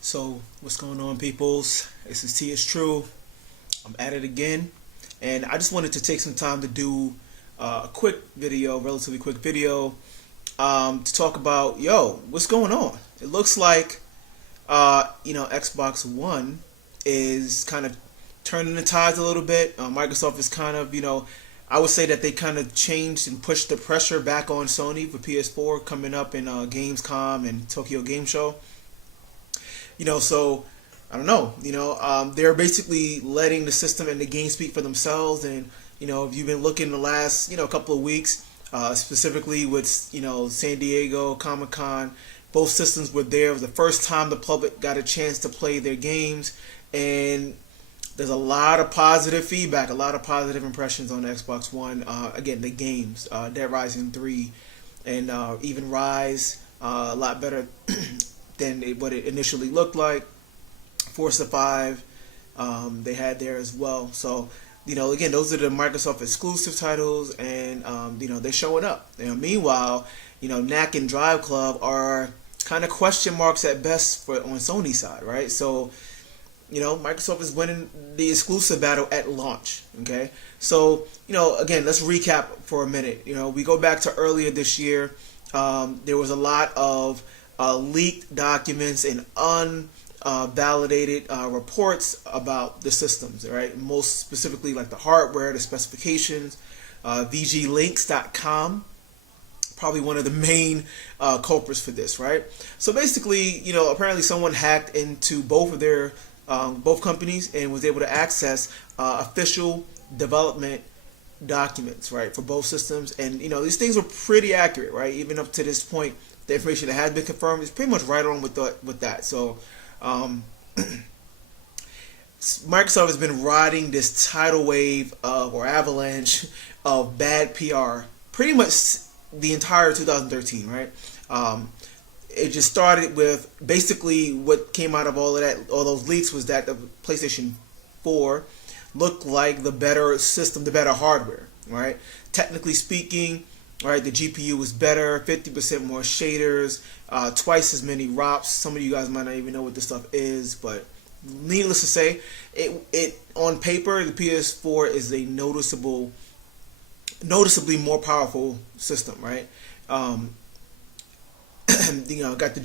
So, what's going on, peoples? This is T is True. I'm at it again, and I just wanted to take some time to do a quick video, relatively quick video, to talk about what's going on. It looks like Xbox One is kind of turning the tides a little bit. Microsoft is kind of I would say that they kind of changed and pushed the pressure back on Sony for PS4 coming up in Gamescom and Tokyo Game Show. So I don't know. They're basically letting the system and the game speak for themselves. And if you've been looking the last couple of weeks, specifically with San Diego ComicCon, both systems were there. It was the first time the public got a chance to play their games, and there's a lot of positive feedback, a lot of positive impressions on the Xbox One. Again, the games, Dead Rising 3, and even Rise, a lot better than what it initially looked like. Forza 5, they had there as well. So, again, those are the Microsoft exclusive titles, and they're showing up. Meanwhile, Knack and Drive Club are kind of question marks at best on Sony's side, right? So, Microsoft is winning the exclusive battle at launch. Okay, so again, let's recap for a minute. We go back to earlier this year. There was a lot of leaked documents and unvalidated reports about the systems, right? Most specifically, like the hardware, the specifications. VGLinks.com, probably one of the main culprits for this, right? So basically, apparently someone hacked into both of their both companies and was able to access official development documents, right, for both systems. And these things were pretty accurate, right? Even up to this point, the information that has been confirmed is pretty much right on with that. So Microsoft has been riding this tidal wave or avalanche of bad PR pretty much the entire 2013, right? It just started with basically what came out of all those leaks was that the PlayStation 4 looked like the better system, the better hardware, right? Technically speaking, right, the GPU was better, 50% more shaders, twice as many ROPs. Some of you guys might not even know what this stuff is, but needless to say, it on paper, the PS4 is a noticeably more powerful system, right? Got the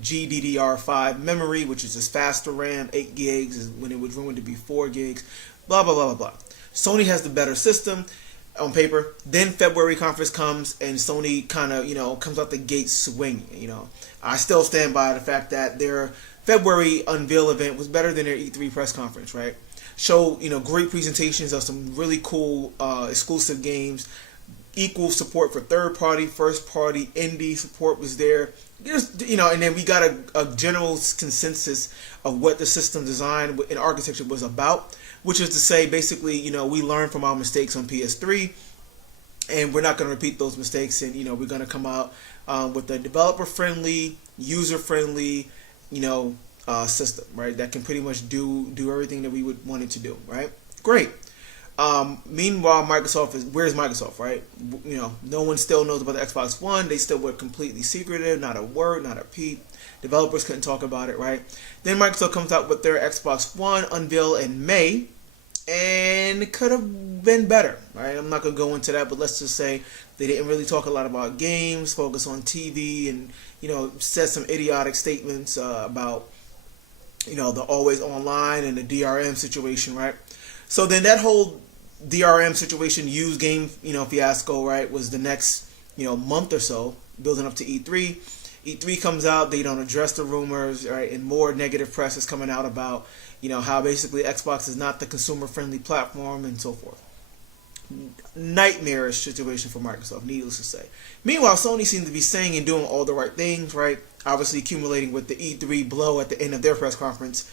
GDDR5 memory, which is just faster RAM, 8 gigs when it was rumored to be 4 gigs, blah, blah, blah, blah, blah. Sony has the better system on paper. Then February conference comes, and Sony kind of, comes out the gate swinging. I still stand by the fact that their February unveil event was better than their E3 press conference, right? Show, great presentations of some really cool exclusive games. Equal support for third-party, first-party, indie support was there. And then we got a general consensus of what the system design and architecture was about, which is to say, basically, we learned from our mistakes on PS3, and we're not going to repeat those mistakes, and, we're going to come out with a developer-friendly, user-friendly, system, right, that can pretty much do everything that we would want it to do, right? Great. Meanwhile, where's Microsoft, right? No one still knows about the Xbox One. They still were completely secretive, not a word, not a peep. Developers couldn't talk about it, right? Then Microsoft comes out with their Xbox One unveil in May, and it could have been better, right? I'm not going to go into that, but let's just say they didn't really talk a lot about games, focus on TV, and, said some idiotic statements about, the always online and the DRM situation, right? So then that whole DRM situation, used game, fiasco, right, was the next, month or so, building up to E3. E3 comes out, they don't address the rumors, right, and more negative press is coming out about, how basically Xbox is not the consumer-friendly platform and so forth. Nightmarish situation for Microsoft, needless to say. Meanwhile, Sony seems to be saying and doing all the right things, right, obviously accumulating with the E3 blow at the end of their press conference.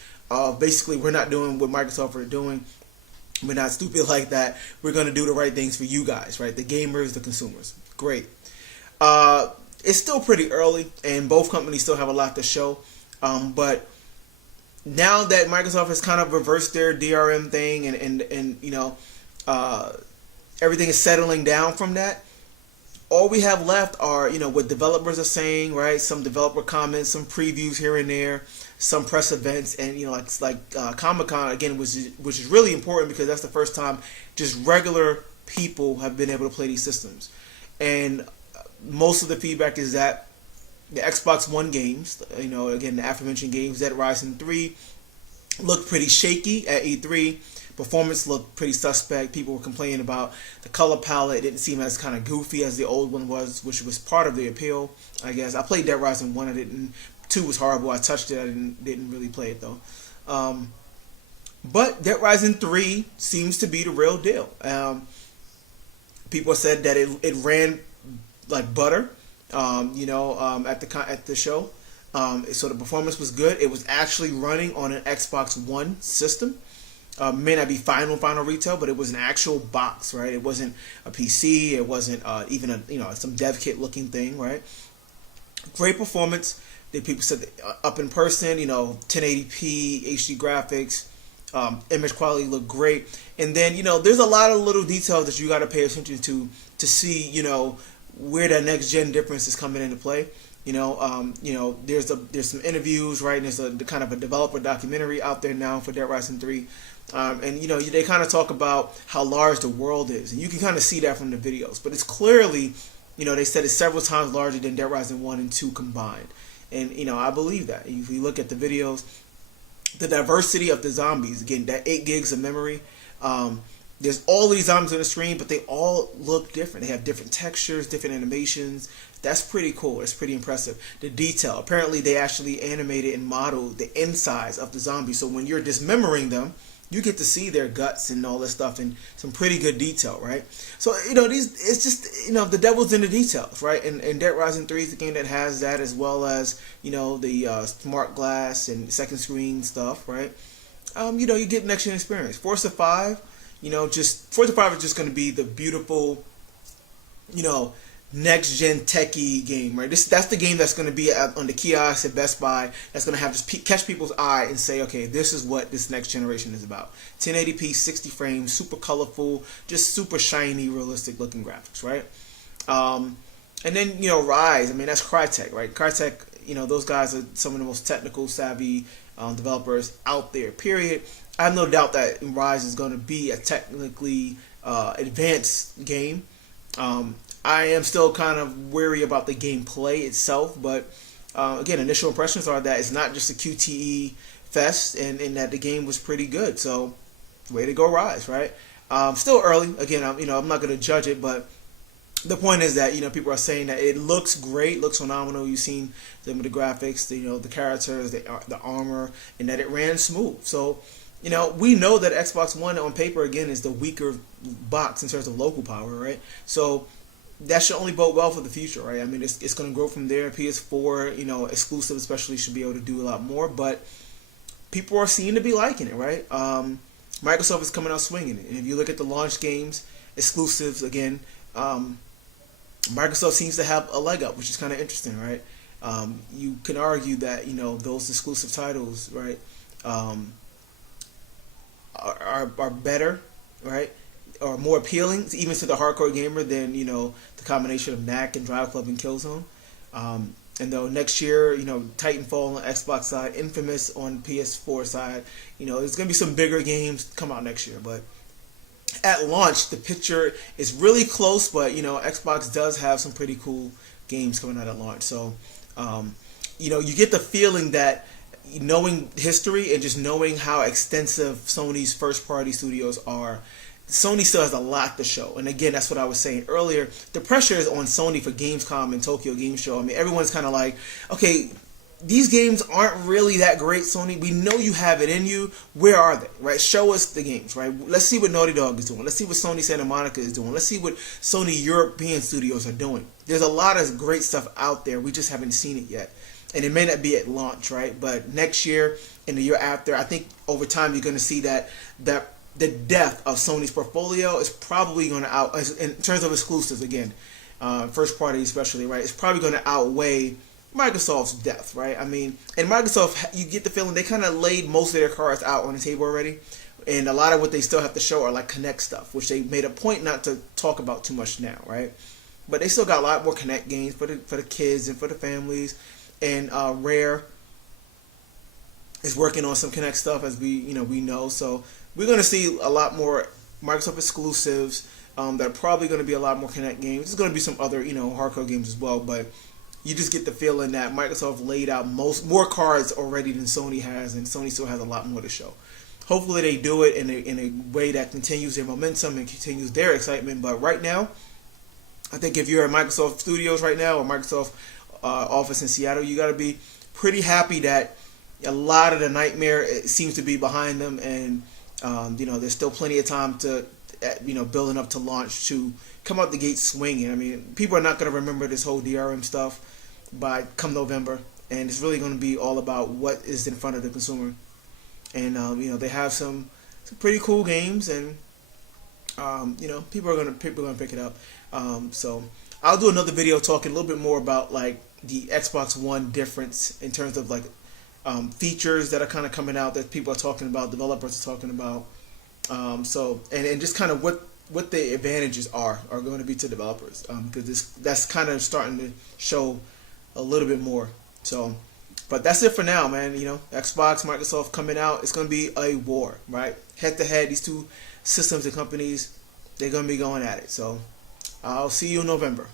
Basically, we're not doing what Microsoft are doing. We're not stupid like that. We're going to do the right things for you guys, right? The gamers, the consumers. Great. It's still pretty early, and both companies still have a lot to show. But now that Microsoft has kind of reversed their DRM thing, and everything is settling down from that, all we have left are, what developers are saying, right? Some developer comments, some previews here and there, some press events, and Comic-Con again, which is really important because that's the first time just regular people have been able to play these systems. And most of the feedback is that the Xbox One games, again, the aforementioned games, Dead Rising 3, looked pretty shaky at E3. Performance looked pretty suspect. People were complaining about the color palette. It didn't seem as kind of goofy as the old one was, which was part of the appeal, I guess. I played Dead Rising 1. I didn't. 2 was horrible. I touched it. I didn't really play it, though. But Dead Rising 3 seems to be the real deal. People said that it ran like butter, at the show. So the performance was good. It was actually running on an Xbox One system. May not be final retail, but it was an actual box, right? It wasn't a PC. It wasn't even some dev kit looking thing, right? Great performance. People said up in person, 1080p HD graphics, image quality looked great. And then there's a lot of little details that you got to pay attention to see where that next gen difference is coming into play. There's some interviews, right? And there's a kind of a developer documentary out there now for Dead Rising 3. And they kind of talk about how large the world is, and you can kind of see that from the videos. But it's clearly, they said it's several times larger than Dead Rising 1 and 2 combined. And I believe that. If you look at the videos, the diversity of the zombies, again, that 8 gigs of memory. There's all these zombies on the screen, but they all look different. They have different textures, different animations. That's pretty cool. That's pretty impressive. The detail. Apparently, they actually animated and modeled the insides of the zombies. So when you're dismembering them, you get to see their guts and all this stuff in some pretty good detail, right? So, it's just, the devil's in the details, right? And Dead Rising 3 is the game that has that, as well as, the smart glass and second screen stuff, right? You get next gen experience. Forza 5, Forza 5 is just going to be the beautiful, next gen techie game, right? That's the game that's going to be on the kiosks at Best Buy. That's going to have just catch people's eye and say, okay, this is what this next generation is about. 1080p, 60 frames, super colorful, just super shiny, realistic looking graphics, right? And then Rise. I mean, that's Crytek, right? Crytek, those guys are some of the most technical savvy developers out there. Period. I have no doubt that Rise is going to be a technically advanced game. I am still kind of wary about the gameplay itself, but again, initial impressions are that it's not just a QTE fest, and that the game was pretty good. So, way to go, Rise, right? Still early. Again, I'm not going to judge it, but the point is that people are saying that it looks great, looks phenomenal. You've seen some of the graphics, the characters, the armor, and that it ran smooth. So, we know that Xbox One on paper again is the weaker box in terms of local power, right? So that should only bode well for the future, right? I mean, it's going to grow from there. PS4, exclusive especially, should be able to do a lot more, but people are seeming to be liking it, right? Microsoft is coming out swinging it, and if you look at the launch games, exclusives, again, Microsoft seems to have a leg up, which is kind of interesting, right? You can argue that, those exclusive titles, right, are better, right? Or more appealing, even to the hardcore gamer, than the combination of Knack and Drive Club and Killzone. And though next year, Titanfall on the Xbox side, Infamous on PS4 side, there's gonna be some bigger games come out next year. But at launch, the picture is really close. But Xbox does have some pretty cool games coming out at launch. So you get the feeling that, knowing history and just knowing how extensive Sony's first party studios are, Sony still has a lot to show. And again, that's what I was saying earlier. The pressure is on Sony for Gamescom and Tokyo Game Show. I mean, everyone's kind of like, okay, these games aren't really that great, Sony. We know you have it in you. Where are they, right? Show us the games, right? Let's see what Naughty Dog is doing. Let's see what Sony Santa Monica is doing. Let's see what Sony European studios are doing. There's a lot of great stuff out there. We just haven't seen it yet. And it may not be at launch, right? But next year and the year after, I think over time you're going to see that the depth of Sony's portfolio is probably going to in terms of exclusives, again, first party especially, right? It's probably going to outweigh Microsoft's depth, right? I mean, and Microsoft, you get the feeling they kind of laid most of their cards out on the table already. And a lot of what they still have to show are like Kinect stuff, which they made a point not to talk about too much now, right? but they still got a lot more Connect games for the kids and for the families. And Rare is working on some Connect stuff, as we know. So we're going to see a lot more Microsoft exclusives. That are probably going to be a lot more Connect games. There's going to be some other hardcore games as well, but you just get the feeling that Microsoft laid out more cards already than Sony has, and Sony still has a lot more to show. Hopefully they do it in a way that continues their momentum and continues their excitement. But right now, I think if you're at Microsoft Studios right now or Microsoft office in Seattle, you got to be pretty happy that a lot of the nightmare seems to be behind them, and there's still plenty of time to building up to launch to come out the gate swinging. I mean, people are not going to remember this whole DRM stuff by come November, and it's really going to be all about what is in front of the consumer. And they have some pretty cool games, and people are going to pick it up. So I'll do another video talking a little bit more about like the Xbox One difference in terms of like features that are kind of coming out that people are talking about, developers are talking about. And just kind of what the advantages are going to be to developers, because that's kind of starting to show a little bit more. So, but that's it for now, man. Xbox, Microsoft coming out, it's going to be a war, right? Head to head, these two systems and companies, they're going to be going at it. So I'll see you in November.